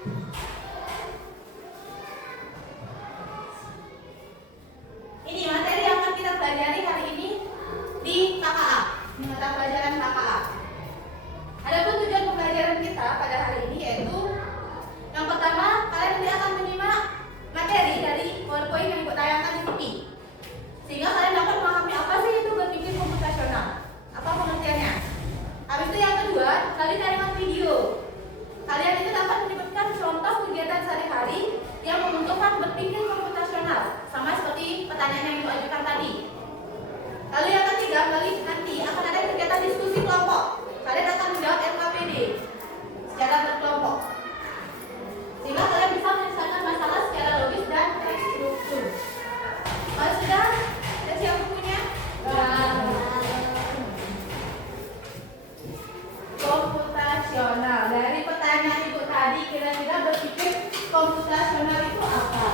Ini materi yang akan kita pelajari hari ini di KKA, mata pelajaran KKA. Adapun tujuan pembelajaran kita pada hari ini yaitu yang pertama, kalian nanti akan menyimak materi dari PowerPoint yang tayangkan di TV, sehingga kalian dapat memahami apa sih itu berpikir komputasional, apa pengertiannya. Habis itu yang kedua, melalui tayangan video, kalian itu dapat menyebutkan contoh kegiatan sehari-hari yang membutuhkan berpikir komputasional, sama seperti pertanyaan yang Ibu ajukan tadi. Lalu yang ketiga, melalui nanti akan ada kegiatan diskusi kelompok. Kalian akan menjawab LKPD secara berkelompok, sehingga kalian bisa menyelesaikan masalah secara logis dan terstruktur. Kalau sudah siap bukunya? Komputasional. Dari pertanyaan Ibu tadi, kira-kira berpikir komputasional itu apa?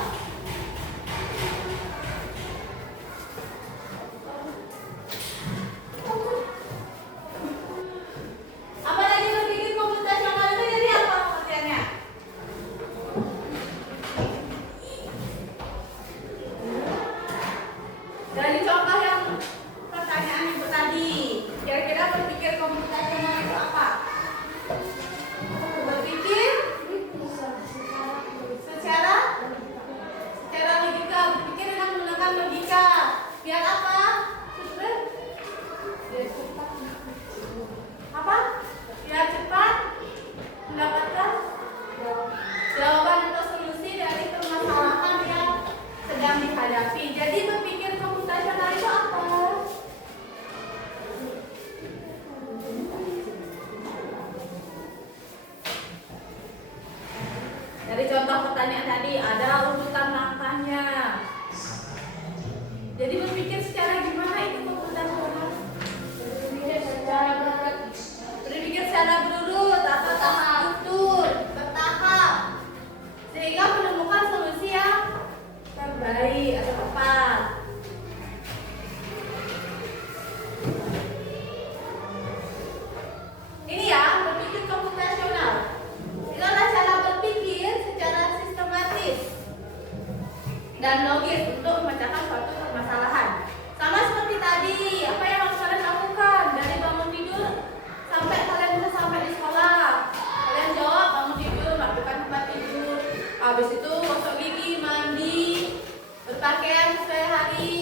Apa tadi berpikir komputasional itu jadi apa pengertiannya? Dari contoh yang pertanyaan Ibu tadi, kira-kira berpikir komputasional itu apa? Berpikir secara logika, berpikir dengan menggunakan logika. Biar apa? Apa? Biar cepat mendapatkan jawaban atau solusi dari permasalahan yang sedang dihadapi. Jadi berpikir komputasional itu apa? Dari contoh pertanyaan tadi ada urutan langkahnya. Jadi berpikir secara gimana itu komputasional? Berpikir secara berurut atau terstruktur, bertahap, sehingga menemukan solusi yang terbaik atau tepat. Ini ya, berpikir komputasional. Itu adalah cara berpikir secara sistematis dan logis untuk memecahkan suatu permasalahan. Sama seperti tadi, apa yang harus kalian lakukan dari bangun tidur sampai kalian bisa sampai di sekolah. Kalian jawab bangun tidur, lakukan tempat tidur, habis itu gosok gigi, mandi, berpakaian sesuai hari,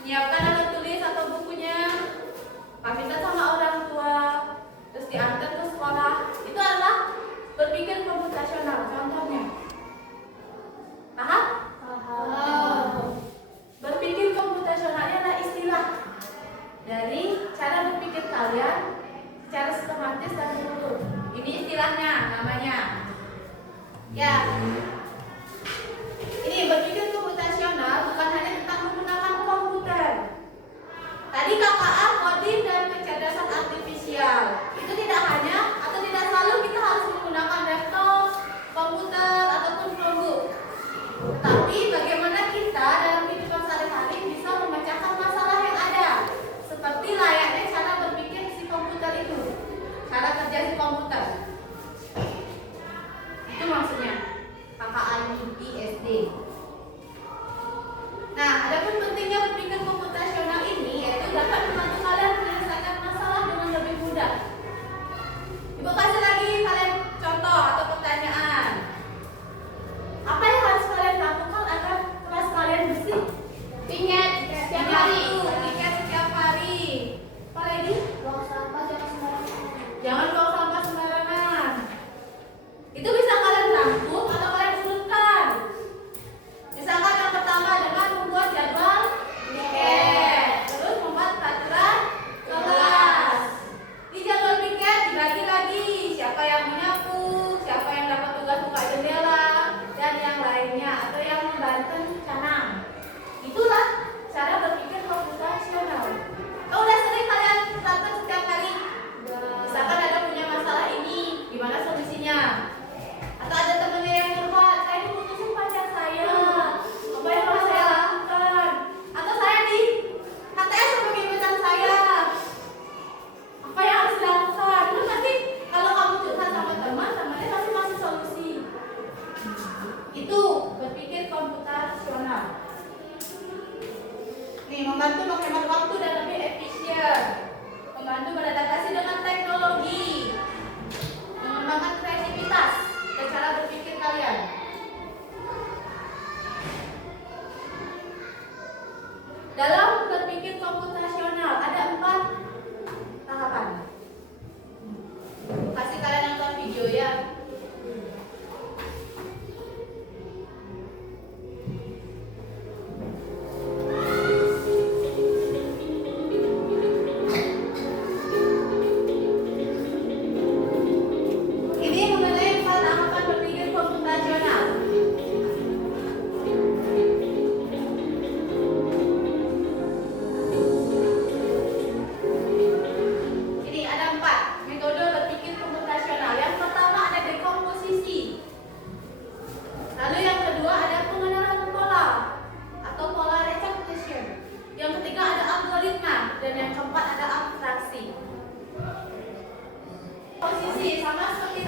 menyiapkan alat tulis atau bukunya, pamitan sama orang tua, terus diantar ke sekolah. Itu adalah berpikir komputasional. Contohnya, paham? Berpikir komputasional adalah istilah dari cara berpikir kalian secara sistematis dan berurut. Ini istilahnya, namanya. Ya. Ini berpikir komputasional bukan hanya tentang menggunakan komputer. Tadi KKA, coding dan kecerdasan artifisial. Itu tidak hanya atau tidak selalu kita harus menggunakan laptop, komputer ataupun Chromebook. Tapi bagaimana kita dalam kehidupan sehari-hari bisa memecahkan masalah yang ada, seperti layaknya cara berpikir si komputer itu, cara kerja si komputer. Itu maksudnya. KKA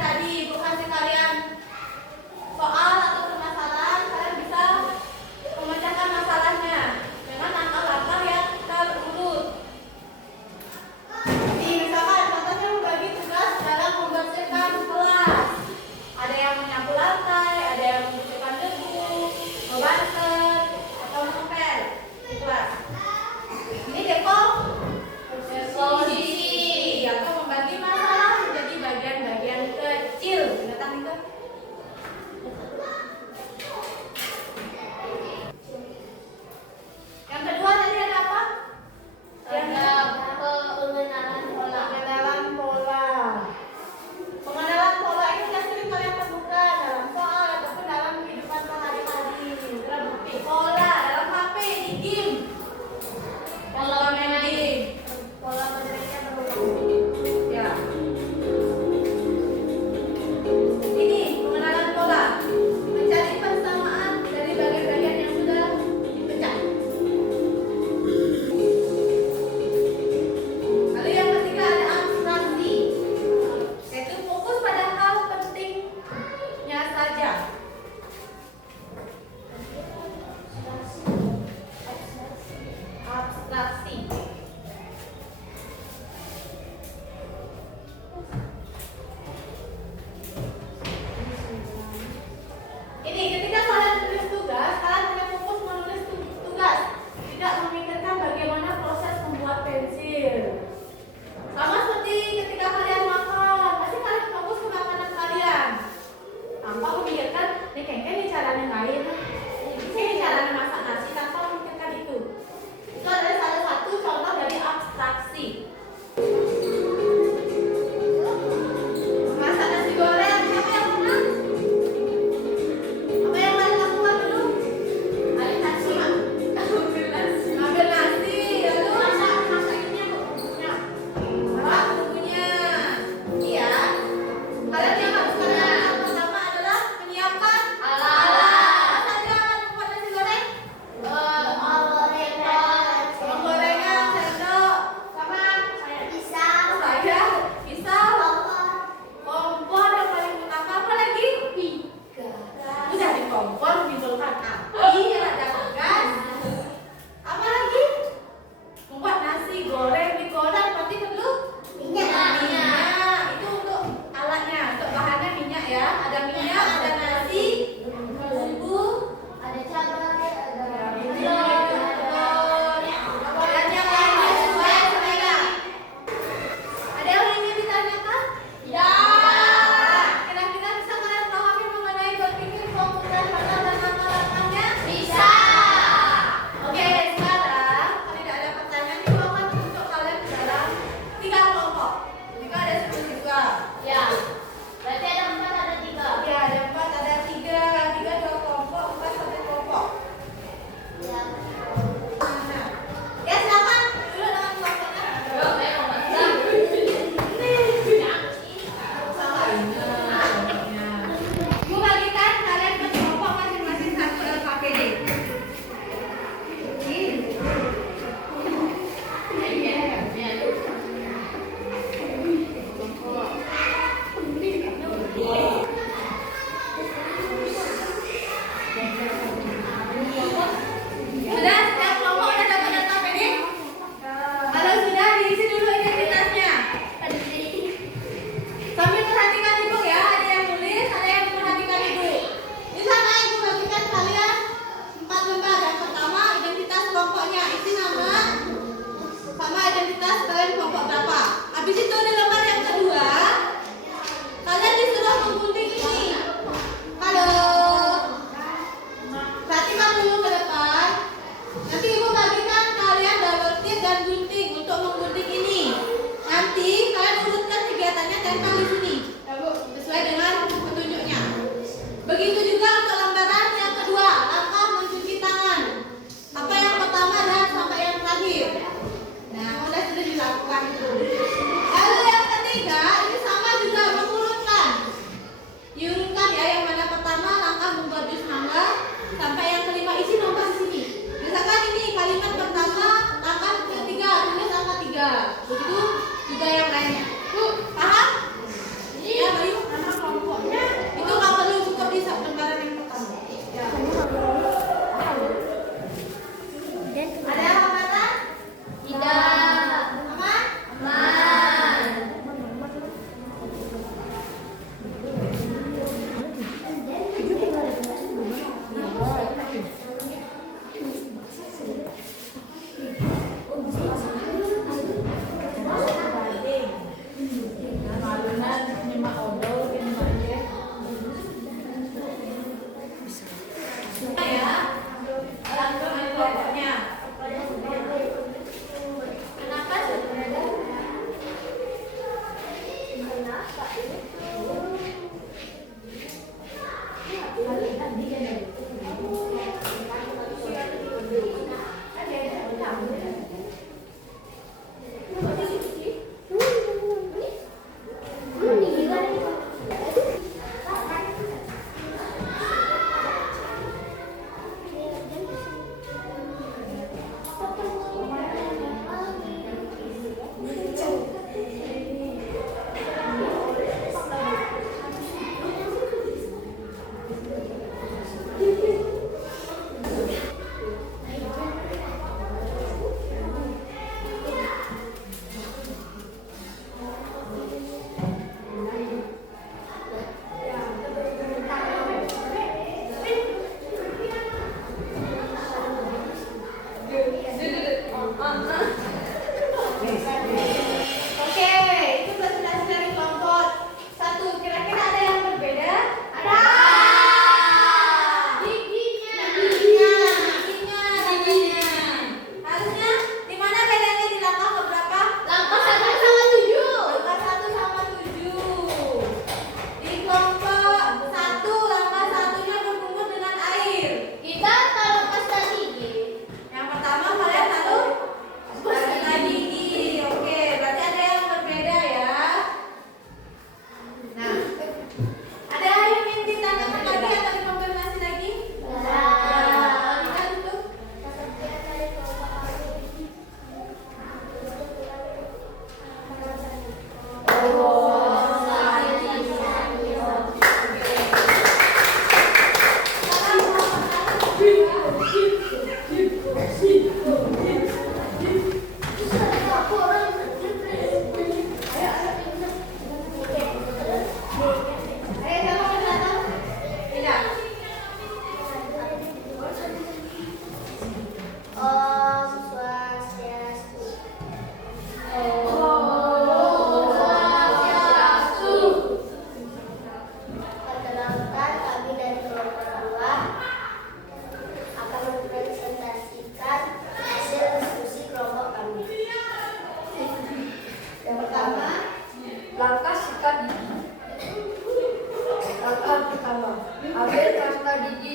tadi, bukan sekalian soal atau permasalahan, kalian bisa memecahkan masalahnya dengan langkah-langkah yang terurut. Misalkan contohnya membagi tugas dalam membersihkan kelas. Ada yang menyapu lantai, ada yang membersihkan debu, membanter, atau mengepel di kelas. Ini dekomposisi atau membagi masalah menjadi bagian-bagian kecil.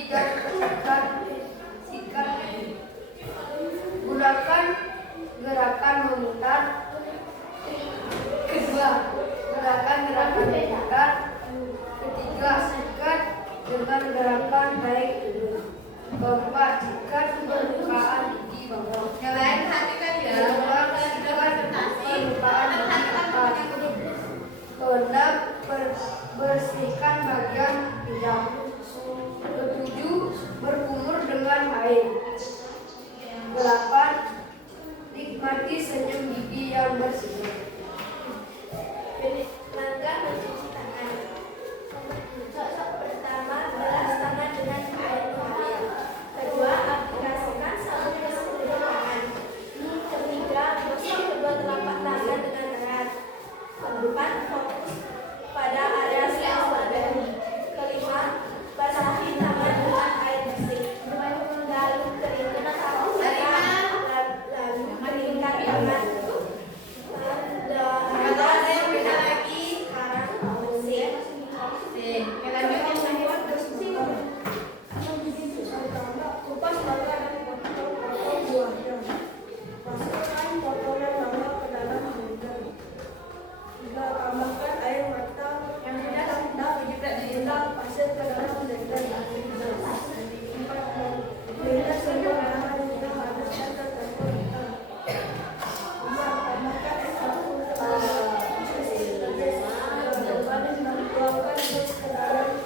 Ketiga, sikat gigi. Gunakan gerakan memutar. Kedua, gerakan memutar. Ketiga, sikat dengan gerakan naik turun. Keempat, sikat permukaan gigi bawah. Yang lain perhatikan ya. Kalau sudah presentasi, perhatikan yang belum. Keenam, bersihkan bagian pinggang. Ketujuh, berkumur dengan air. 8, nikmati senyum gigi yang bersih. Langkah mencuci tangan. Pertama, beras tangan dengan air mengalir. Kedua, aplikasikan sabun bersih di tangan. Ketiga, gosok kedua telapak tangan dengan erat. Keempat, fokus pada area sel badan. Kelima, basahi tangan dengan air bersih. Lalu keringkan tangan. Lalu keringkan tangan. Kalau ada yang bisa lagi, lanjut yang kupas mangga dan potong buahnya. Masukkan potongan mangga ke dalam blender. Juga tambahkan air matang yang sudah ditambah pasir ke dalam blender. Blender semua bahan yang sudah habiskan ke campur hitam. Tambahkan es campur ke dalam tuangkan jus ke dalam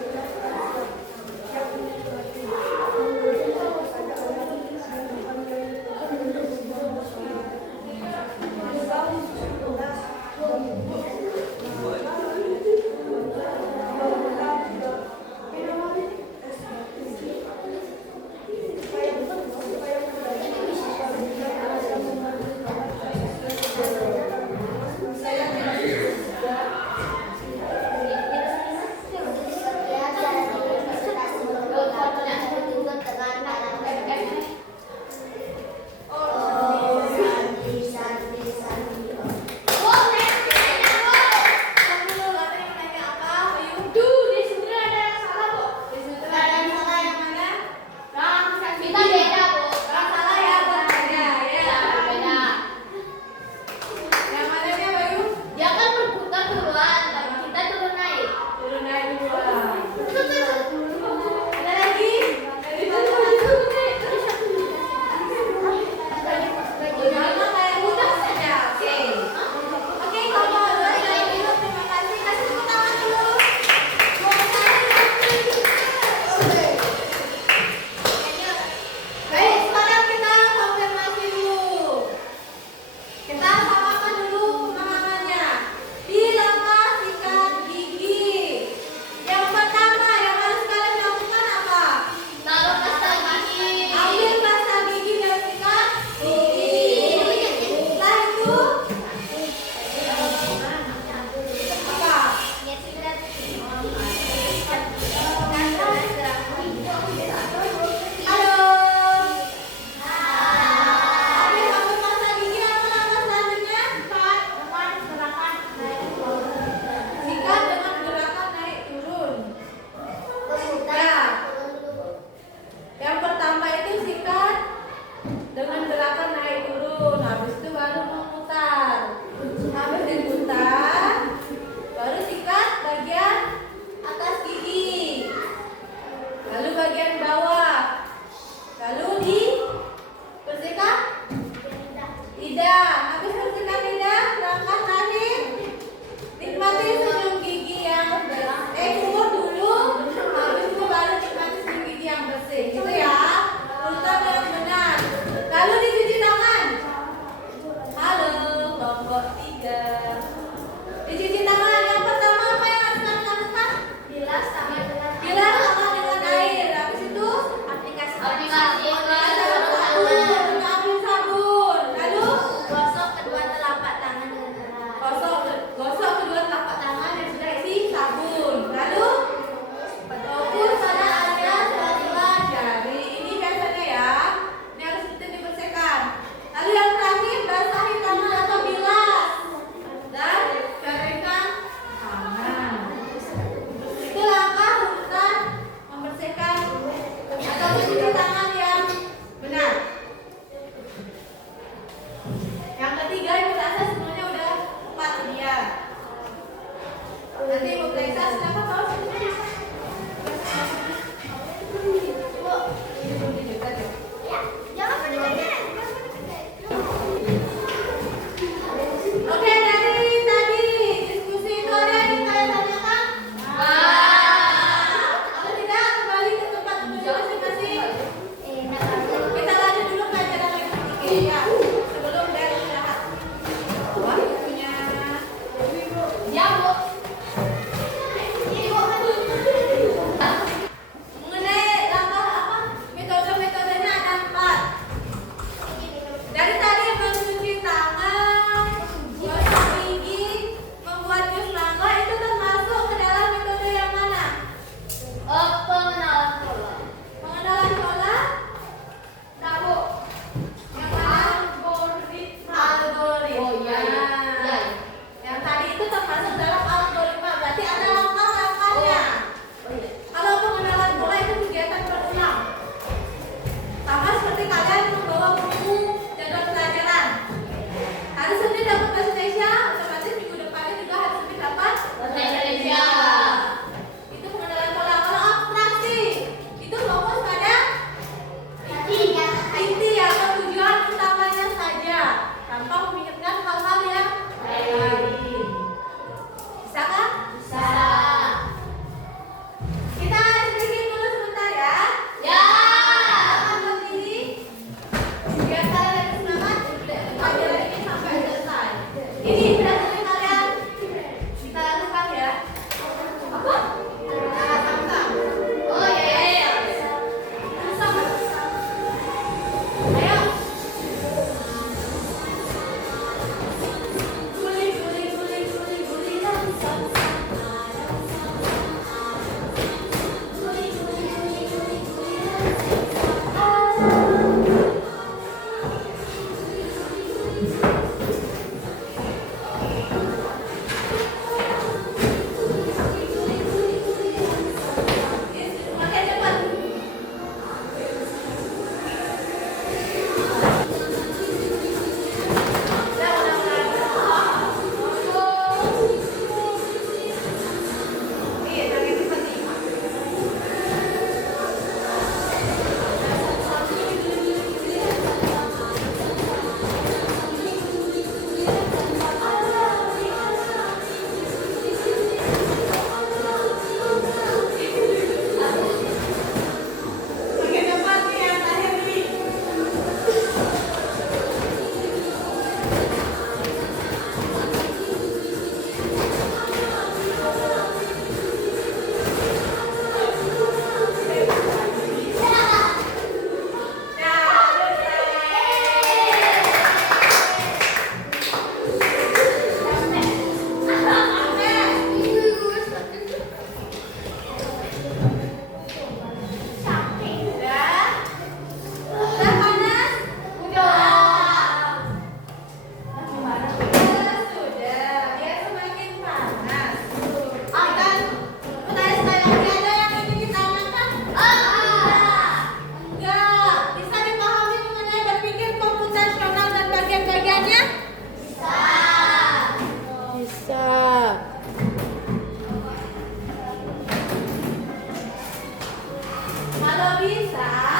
bisa